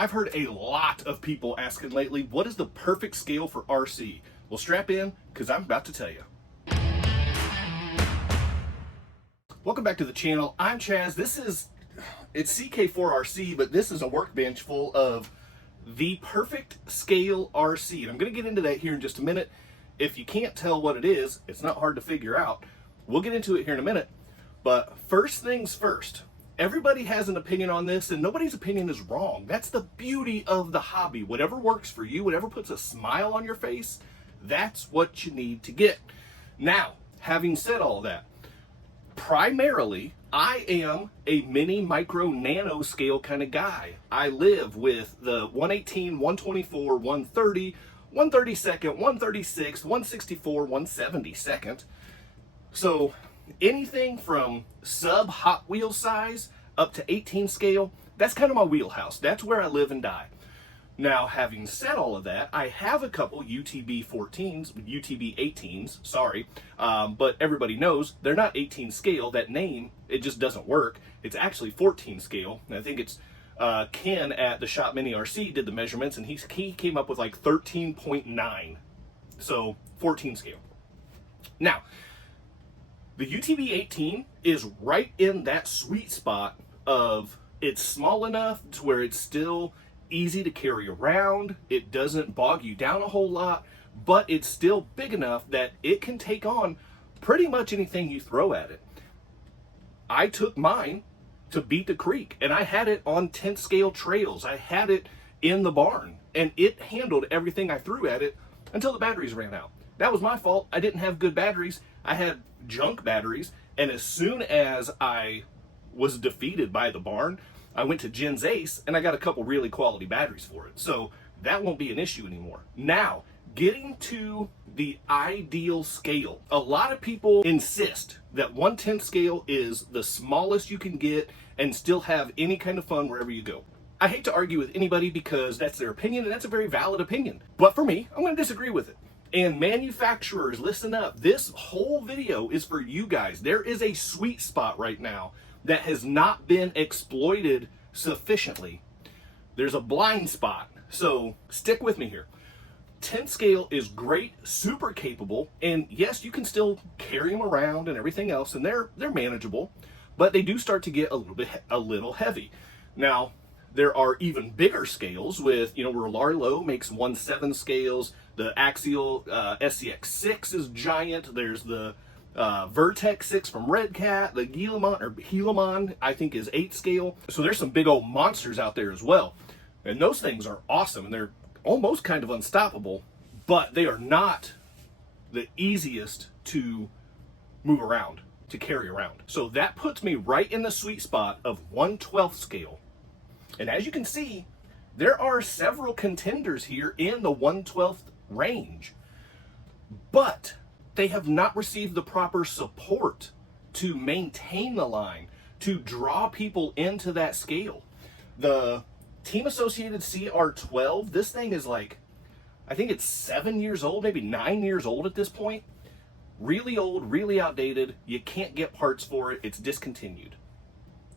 I've heard a lot of people asking lately, what is the perfect scale for RC? Well, strap in, because I'm about to tell you. Welcome back to the channel. I'm Chaz. It's CK4RC, but this is a workbench full of the perfect scale RC. And I'm going to get into that here in just a minute. If you can't tell what it is, it's not hard to figure out. We'll get into it here in a minute. But first things first. Everybody has an opinion on this, and nobody's opinion is wrong. That's the beauty of the hobby. Whatever works for you, whatever puts a smile on your face, that's what you need to get. Now, having said all that, primarily, I am a mini, micro, nano scale kind of guy. I live with the 118, 124, 130, 132nd, 136, 164, 172nd. So anything from sub Hot Wheels size up to 18 scale, that's kind of my wheelhouse. That's where I live and die. Now, having said all of that, I have a couple UTB 14s, UTB 18s, sorry, but everybody knows they're not 18 scale. That name, it just doesn't work. It's actually 14 scale. And I think it's Ken at the Shop Mini RC did the measurements, and he came up with like 13.9. So 14 scale. Now, the UTB 18 is right in that sweet spot of it's small enough to where it's still easy to carry around. It doesn't bog you down a whole lot, but it's still big enough that it can take on pretty much anything you throw at it. I took mine to Beat the Creek, and I had it on 10th scale trails. I had it in the barn, and it handled everything I threw at it until the batteries ran out. That was my fault. I didn't have good batteries. I had junk batteries, and as soon as I was defeated by the barn, I went to Jen's Ace and I got a couple really quality batteries for it. So that won't be an issue anymore. Now, getting to the ideal scale. A lot of people insist that 1/10 scale is the smallest you can get and still have any kind of fun wherever you go. I hate to argue with anybody because that's their opinion, and that's a very valid opinion. But for me, I'm going to disagree with it. And manufacturers, listen up. This whole video is for you guys. There is a sweet spot right now that has not been exploited sufficiently. There's a blind spot. So stick with me here. 10 scale is great, super capable, and yes, you can still carry them around and everything else, and they're manageable, but they do start to get a little heavy. Now, there are even bigger scales with, where Larlo makes 1/7 scales. The Axial SCX6 is giant. There's the Vertex 6 from Red Cat. The Helamon, I think, is 8 scale. So there's some big old monsters out there as well. And those things are awesome, and they're almost kind of unstoppable, but they are not the easiest to move around, to carry around. So that puts me right in the sweet spot of 1/12 scale. And as you can see, there are several contenders here in the 1/12 range, but they have not received the proper support to maintain the line, to draw people into that scale. The Team Associated CR12, this thing is like, I think it's 7 years old, maybe 9 years old at this point. Really old, really outdated. You can't get parts for it. It's discontinued.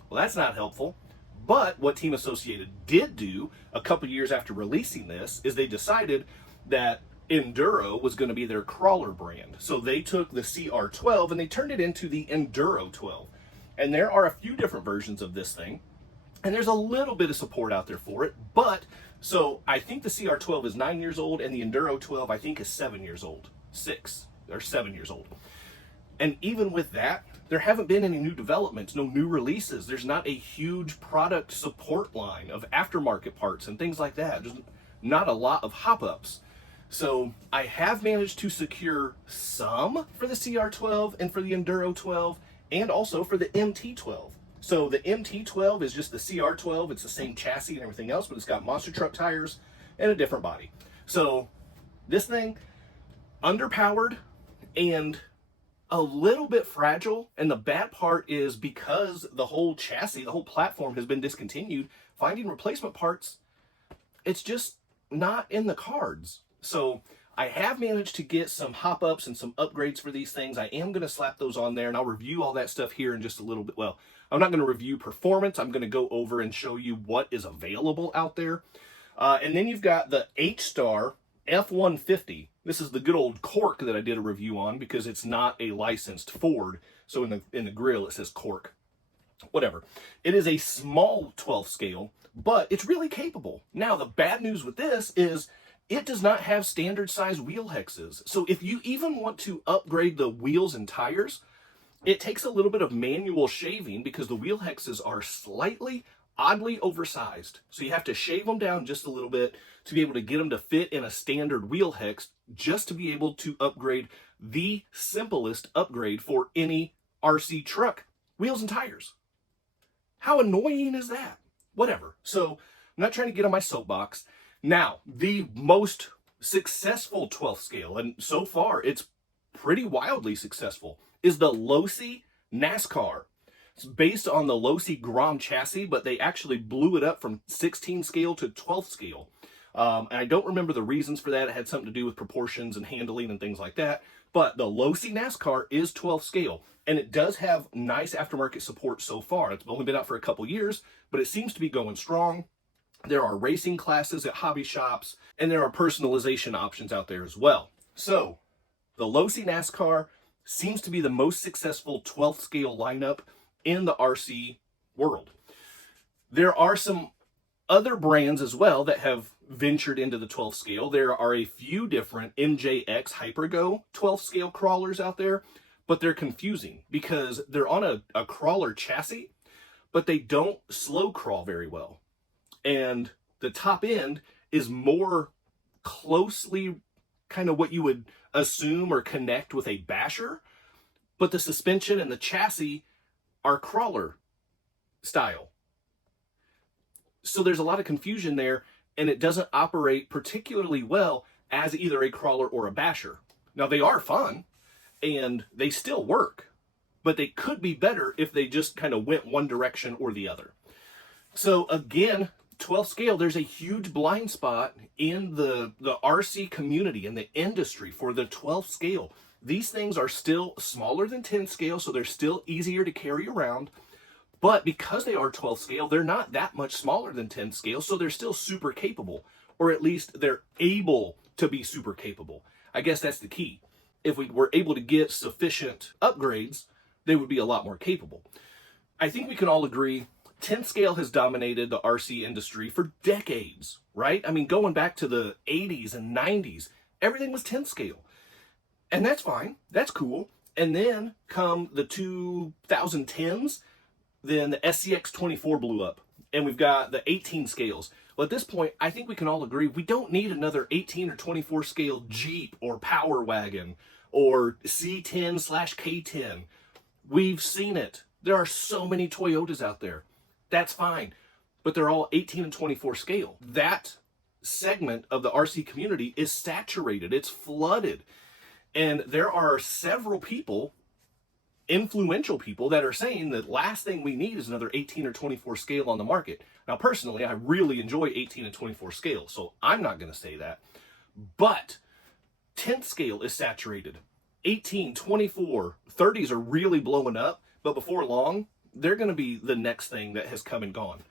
Well, that's not helpful. But what Team Associated did do a couple years after releasing this is they decided that Enduro was going to be their crawler brand. So they took the CR12 and they turned it into the Enduro 12. And there are a few different versions of this thing. And there's a little bit of support out there for it. But, so I think the CR12 is 9 years old and the Enduro 12 I think is 7 years old. 6 or 7 years old. And even with that, there haven't been any new developments, no new releases. There's not a huge product support line of aftermarket parts and things like that. There's not a lot of hop-ups. So I have managed to secure some for the CR12 and for the Enduro 12 and also for the MT12. So the MT12 is just the CR12. It's the same chassis and everything else, but it's got monster truck tires and a different body. So this thing, underpowered and a little bit fragile, and the bad part is because the whole chassis, the whole platform has been discontinued, finding replacement parts, it's just not in the cards. So I have managed to get some hop-ups and some upgrades for these things. I am going to slap those on there, and I'll review all that stuff here in just a little bit. Well, I'm not going to review performance. I'm going to go over and show you what is available out there. And then you've got the H-Star F-150. This is the good old cork that I did a review on because it's not a licensed Ford. So in the grill it says cork. Whatever. It is a small 12 scale, but it's really capable. Now, the bad news with this is it does not have standard size wheel hexes. So if you even want to upgrade the wheels and tires, it takes a little bit of manual shaving because the wheel hexes are slightly, oddly oversized. So you have to shave them down just a little bit to be able to get them to fit in a standard wheel hex just to be able to upgrade the simplest upgrade for any RC truck, wheels and tires. How annoying is that? Whatever. So I'm not trying to get on my soapbox. Now, the most successful 12th scale, and so far it's pretty wildly successful, is the Losi NASCAR. It's based on the Losi Grom chassis, but they actually blew it up from 16 scale to 12th scale. And I don't remember the reasons for that. It had something to do with proportions and handling and things like that. But the Losi NASCAR is 12th scale, and it does have nice aftermarket support so far. It's only been out for a couple years, but it seems to be going strong. There are racing classes at hobby shops, and there are personalization options out there as well. So, the Losi NASCAR seems to be the most successful 12th scale lineup in the RC world. There are some other brands as well that have ventured into the 12th scale. There are a few different MJX Hypergo 12th scale crawlers out there, but they're confusing because they're on a crawler chassis, but they don't slow crawl very well. And the top end is more closely kind of what you would assume or connect with a basher, but the suspension and the chassis are crawler style. So there's a lot of confusion there, and it doesn't operate particularly well as either a crawler or a basher. Now, they are fun, and they still work, but they could be better if they just kind of went one direction or the other. So again, 12th scale, there's a huge blind spot in the RC community and the industry for the 12th scale. These things are still smaller than 10 scale, so they're still easier to carry around. But because they are 12 scale, they're not that much smaller than 10 scale, so they're still super capable, or at least they're able to be super capable. I guess that's the key. If we were able to get sufficient upgrades, they would be a lot more capable. I think we can all agree 10 scale has dominated the RC industry for decades, right? I mean, going back to the 80s and 90s, everything was 10 scale. And that's fine. That's cool. And then come the 2010s, then the SCX-24 blew up, and we've got the 18 scales. Well, at this point, I think we can all agree we don't need another 18 or 24 scale Jeep or Power Wagon or C10/K10. We've seen it. There are so many Toyotas out there. That's fine, but they're all 18 and 24 scale. That segment of the RC community is saturated. It's flooded. And there are several people, influential people, that are saying that last thing we need is another 18 or 24 scale on the market. Now, personally, I really enjoy 18 and 24 scale, so I'm not going to say that. But 10th scale is saturated. 18, 24, 30s are really blowing up, but before long, they're going to be the next thing that has come and gone.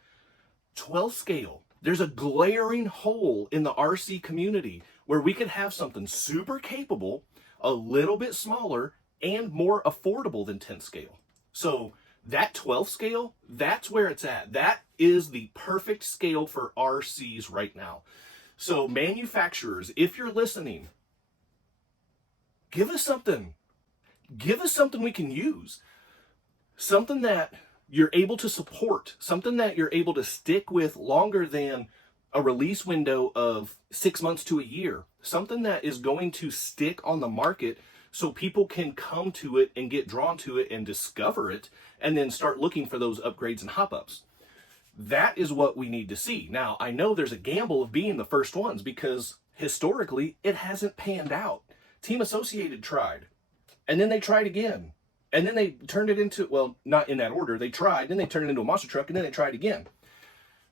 12th scale, there's a glaring hole in the RC community where we could have something super capable, a little bit smaller, and more affordable than 10th scale. So that 12th scale, that's where it's at. That is the perfect scale for RCs right now. So manufacturers, if you're listening, give us something. Give us something we can use. Something that you're able to support. Something that you're able to stick with longer than a release window of 6 months to a year. Something that is going to stick on the market so people can come to it and get drawn to it and discover it and then start looking for those upgrades and hop-ups. That is what we need to see. Now, I know there's a gamble of being the first ones because historically it hasn't panned out. Team Associated tried, and then they tried again, and then they turned it into, well, not in that order. They tried, then they turned it into a monster truck, and then they tried again.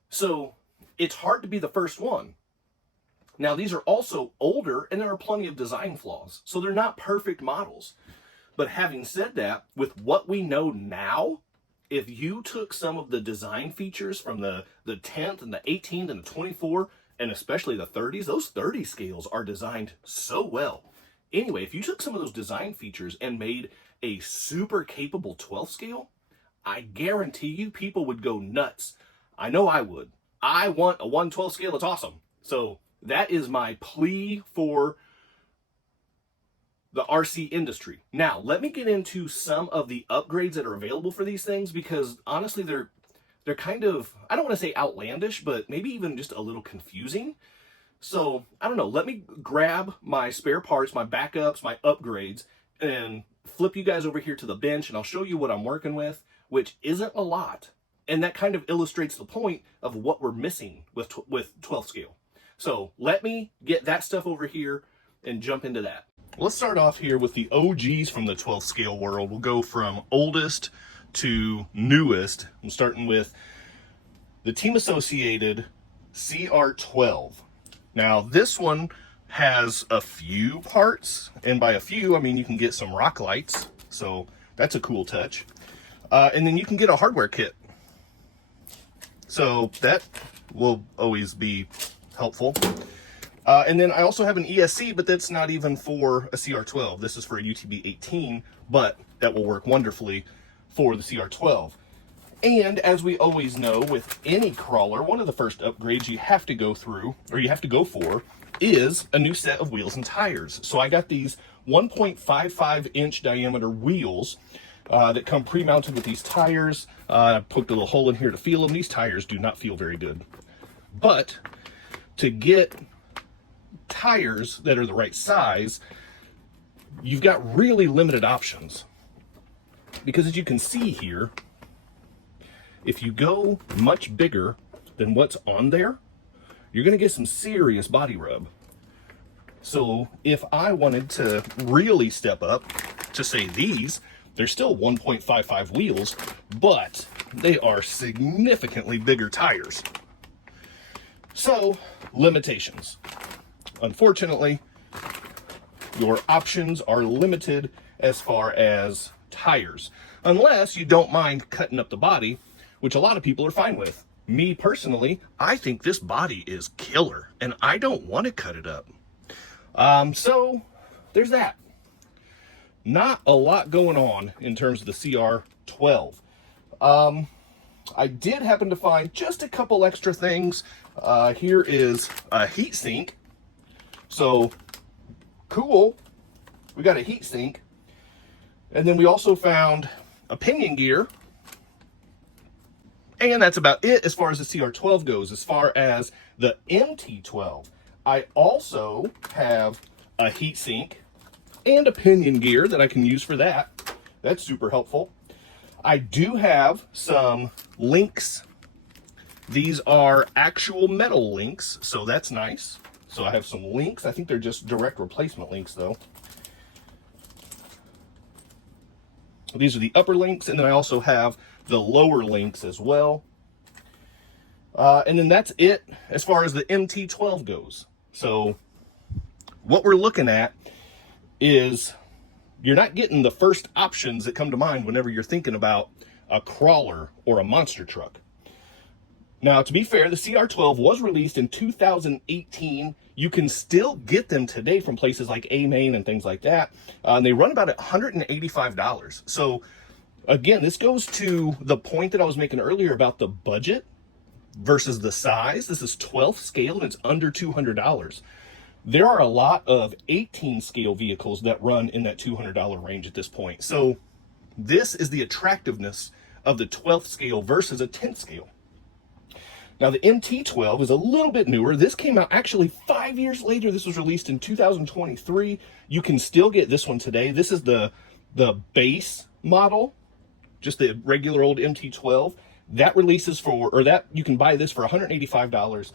So it's hard to be the first one. Now, these are also older and there are plenty of design flaws, so they're not perfect models. But having said that, with what we know now, if you took some of the design features from the 10th and the 18th and the 24, and especially the 30s, those 30 scales are designed so well. Anyway, if you took some of those design features and made a super capable 12th scale, I guarantee you people would go nuts. I know I would. I want a 1/12 scale. It's awesome. So that is my plea for the RC industry. Now, let me get into some of the upgrades that are available for these things, because honestly, they're kind of, I don't want to say outlandish, but maybe even just a little confusing. So, I don't know, let me grab my spare parts, my backups, my upgrades, and flip you guys over here to the bench, and I'll show you what I'm working with, which isn't a lot. And that kind of illustrates the point of what we're missing with 12th scale. So, let me get that stuff over here and jump into that. Let's start off here with the OGs from the 12th scale world. We'll go from oldest to newest. I'm starting with the Team Associated CR12. Now, this one has a few parts, and by a few, I mean you can get some rock lights, so that's a cool touch. And then you can get a hardware kit. So that will always be helpful. And then I also have an ESC, but that's not even for a CR12. This is for a UTB 18, but that will work wonderfully for the CR12. And as we always know, with any crawler, one of the first upgrades you have to go through, or you have to go for, is a new set of wheels and tires. So I got these 1.55 inch diameter wheels that come pre-mounted with these tires. I poked a little hole in here to feel them. These tires do not feel very good. But to get tires that are the right size, you've got really limited options. Because as you can see here, if you go much bigger than what's on there, you're going to get some serious body rub. So if I wanted to really step up to say these, they're still 1.55 wheels, but they are significantly bigger tires. So, limitations. Unfortunately, your options are limited as far as tires, unless you don't mind cutting up the body, which a lot of people are fine with. Me personally, I think this body is killer, and I don't want to cut it up. So there's that. Not a lot going on in terms of the CR12. I did happen to find just a couple extra things. Here is a heat sink. So cool. We got a heat sink. And then we also found a pinion gear. And that's about it as far as the CR12 goes. As far as the MT12, I also have a heat sink and a pinion gear that I can use for that. That's super helpful. I do have some links. These are actual metal links, so that's nice. So I have some links. I think they're just direct replacement links though. These are the upper links, and then I also have the lower links as well. And then that's it as far as the MT12 goes. So what we're looking at is you're not getting the first options that come to mind whenever you're thinking about a crawler or a monster truck. Now, to be fair, the CR12 was released in 2018. You can still get them today from places like A-Main and things like that. And they run about $185. So again, this goes to the point that I was making earlier about the budget versus the size. This is 12th scale and it's under $200. There are a lot of 18 scale vehicles that run in that $200 range at this point. So this is the attractiveness of the 12th scale versus a 10th scale. Now the MT12 is a little bit newer. This came out actually 5 years later. This was released in 2023. You can still get this one today. This is the base model, just the regular old MT12. That releases for, or that you can buy this for $185.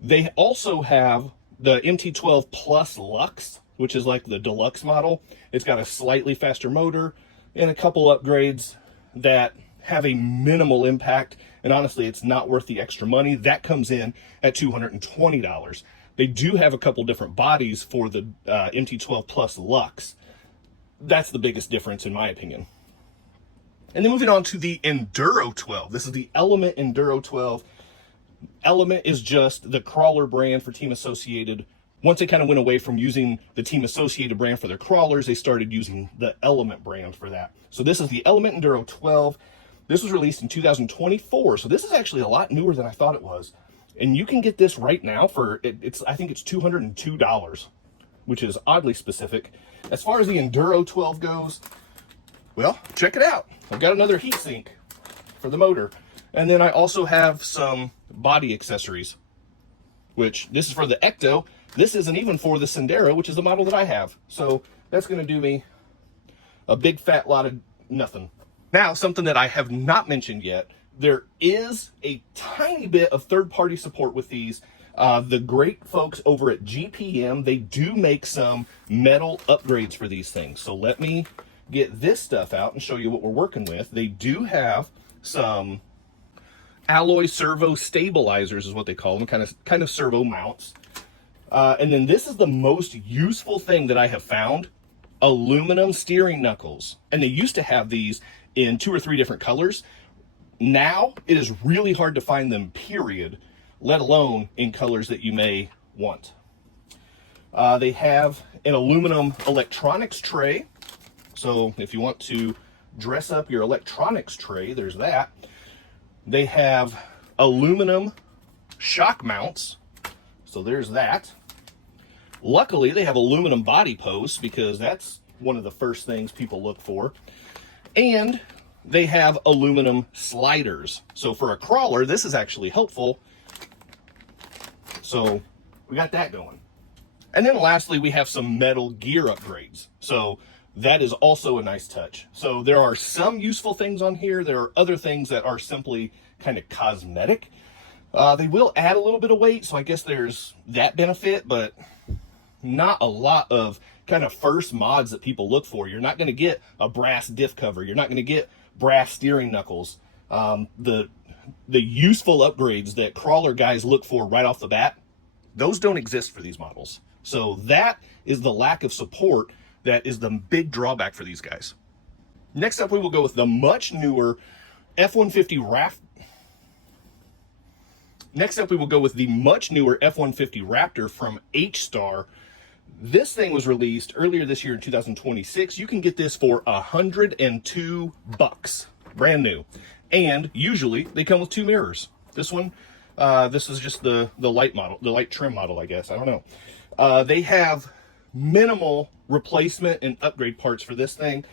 They also have the MT12 Plus Lux, which is like the deluxe model. It's got a slightly faster motor and a couple upgrades that have a minimal impact, and honestly it's not worth the extra money. That comes in at $220. They do have a couple different bodies for the MT12 Plus Lux. That's the biggest difference in my opinion. And then moving on to the Enduro 12. This is the Element Enduro 12. Element is just the crawler brand for Team Associated. Once they kind of went away from using the Team Associated brand for their crawlers, they started using the Element brand for that. So this is the Element Enduro 12. This was released in 2024. So this is actually a lot newer than I thought it was. And you can get this right now for, I think it's $202, which is oddly specific. As far as the Enduro 12 goes, well, check it out. I've got another heatsink for the motor. And then I also have some body accessories, which this is for the Ecto. This isn't even for the Sendero, which is the model that I have. So that's going to do me a big fat lot of nothing. Now, something that I have not mentioned yet, there is a tiny bit of third-party support with these. The great folks over at GPM, they do make some metal upgrades for these things. So let me get this stuff out and show you what we're working with. They do have some alloy servo stabilizers is what they call them, kind of servo mounts. And then this is the most useful thing that I have found, aluminum steering knuckles. And they used to have these in 2 or 3 different colors. Now it is really hard to find them, period, let alone in colors that you may want. They have an aluminum electronics tray. So if you want to dress up your electronics tray, there's that. They have aluminum shock mounts. So there's that. Luckily, they have aluminum body posts because that's one of the first things people look for. And they have aluminum sliders. So for a crawler, this is actually helpful. So we got that going. And then lastly, we have some metal gear upgrades. So that is also a nice touch. So there are some useful things on here. There are other things that are simply kind of cosmetic. They will add a little bit of weight, so I guess there's that benefit, but not a lot of kind of first mods that people look for. You're not going to get a brass diff cover. You're not going to get brass steering knuckles. The useful upgrades that crawler guys look for right off the bat, those don't exist for these models. So that is the lack of support that is the big drawback for these guys. Next up, we will go with the much newer F-150 Raptor. Next up, we will go with the much newer F-150 Raptor from H-Star. This thing was released earlier this year in 2026. You can get this for $102, brand new. And usually they come with 2 mirrors. This one, this is just the light model, the light trim model, I guess. I don't know. They have minimal replacement and upgrade parts for this thing.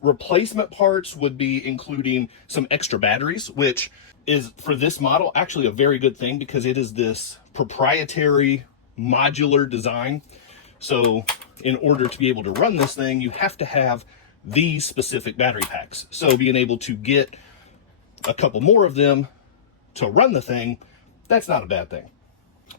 Replacement parts would be including some extra batteries, which is for this model actually a very good thing because it is this proprietary modular design. So in order to be able to run this thing, you have to have these specific battery packs. So being able to get a couple more of them to run the thing, that's not a bad thing.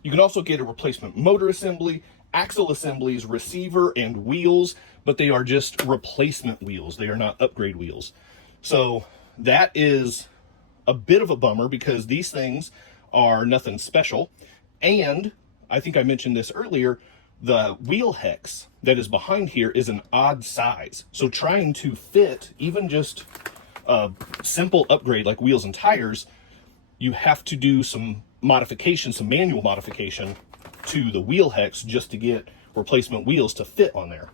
You can also get a replacement motor assembly, axle assemblies, receiver, and wheels, but they are just replacement wheels. They are not upgrade wheels. So that is a bit of a bummer because these things are nothing special. And I think I mentioned this earlier, the wheel hex that is behind here is an odd size. So trying to fit even just a simple upgrade like wheels and tires, you have to do some modification, some manual modification to the wheel hex just to get replacement wheels to fit on there.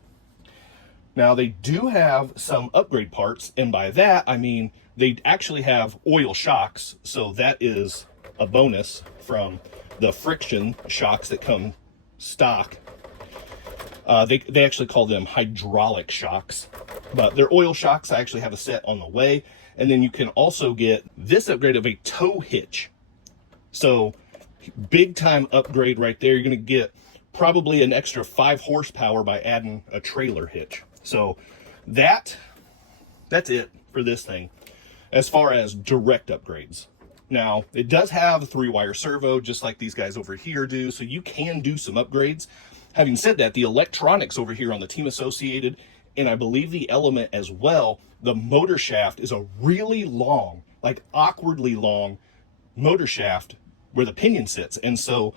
Now they do have some upgrade parts, and by that I mean they actually have oil shocks, so that is a bonus from the friction shocks that come stock. They actually call them hydraulic shocks, but they're oil shocks. I actually have a set on the way. And then you can also get this upgrade of a tow hitch. So big time upgrade right there. You're going to get probably an extra 5 horsepower by adding a trailer hitch. So that's it for this thing as far as direct upgrades. Now, it does have a 3-wire servo, just like these guys over here do, so you can do some upgrades. Having said that, the electronics over here on the Team Associated, and I believe the Element as well, the motor shaft is a really long, like awkwardly long motor shaft where the pinion sits. And so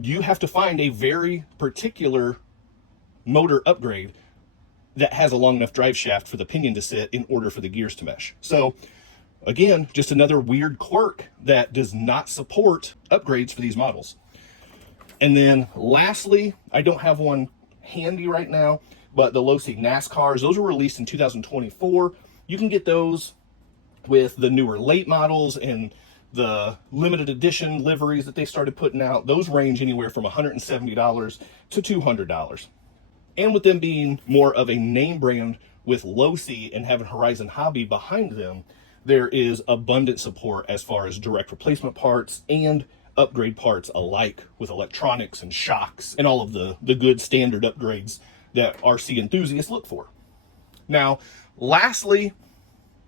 you have to find a very particular motor upgrade that has a long enough drive shaft for the pinion to sit in order for the gears to mesh. So again, just another weird quirk that does not support upgrades for these models. And then lastly, I don't have one handy right now, but the low-seat NASCARs, those were released in 2024. You can get those with the newer late models and the limited edition liveries that they started putting out. Those range anywhere from $170 to $200. And with them being more of a name brand with low-seat and having Horizon Hobby behind them, there is abundant support as far as direct replacement parts and upgrade parts alike, with electronics and shocks and all of the good standard upgrades that RC enthusiasts look for. Now, lastly,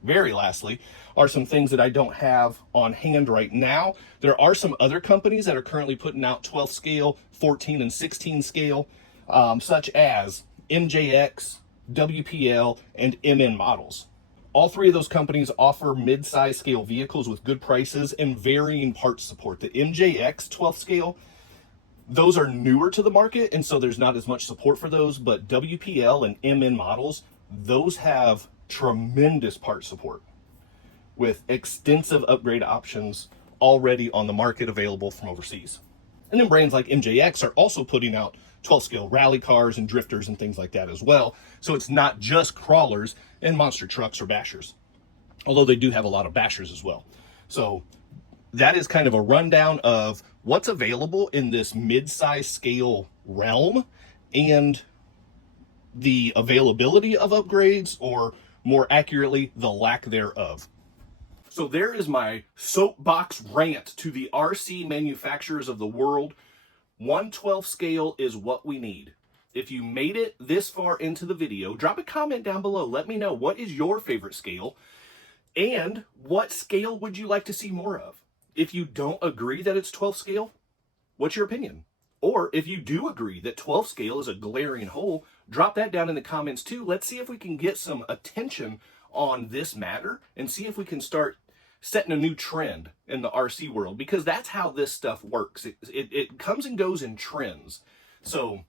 very lastly, are some things that I don't have on hand right now. There are some other companies that are currently putting out 12 scale, 14 and 16 scale, such as MJX, WPL, and MN models. All three of those companies offer mid-size scale vehicles with good prices and varying parts support. The MJX 12th scale, those are newer to the market, and so there's not as much support for those, but WPL and MN models, those have tremendous part support with extensive upgrade options already on the market available from overseas. And then brands like MJX are also putting out 12 scale rally cars and drifters and things like that as well. So it's not just crawlers and monster trucks or bashers, although they do have a lot of bashers as well. So that is kind of a rundown of what's available in this mid-size scale realm and the availability of upgrades, or more accurately, the lack thereof. So there is my soapbox rant to the RC manufacturers of the world. 1/12 scale is what we need. If you made it this far into the video, drop a comment down below. Let me know, what is your favorite scale and what scale would you like to see more of? If you don't agree that it's 12 scale, what's your opinion? Or if you do agree that 12 scale is a glaring hole, drop that down in the comments too. Let's see if we can get some attention on this matter and see if we can start setting a new trend in the RC world, because that's how this stuff works. It comes and goes in trends. So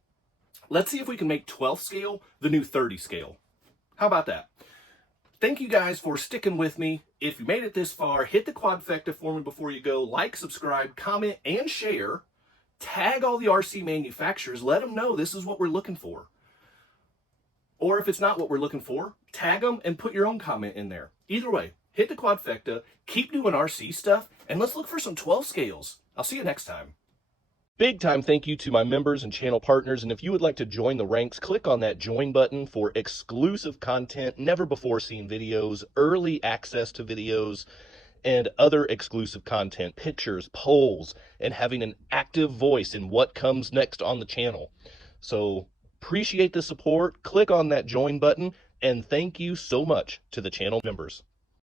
let's see if we can make 12 scale the new 30 scale. How about that? Thank you guys for sticking with me. If you made it this far, hit the quadfecta for me before you go. Like, subscribe, comment, and share. Tag all the RC manufacturers. Let them know this is what we're looking for. Or if it's not what we're looking for, tag them and put your own comment in there. Either way, hit the quadfecta, keep doing RC stuff, and let's look for some 12 scales. I'll see you next time. Big time thank you to my members and channel partners, and if you would like to join the ranks, click on that join button for exclusive content, never before seen videos, early access to videos, and other exclusive content, pictures, polls, and having an active voice in what comes next on the channel. So appreciate the support. Click on that join button, and thank you so much to the channel members.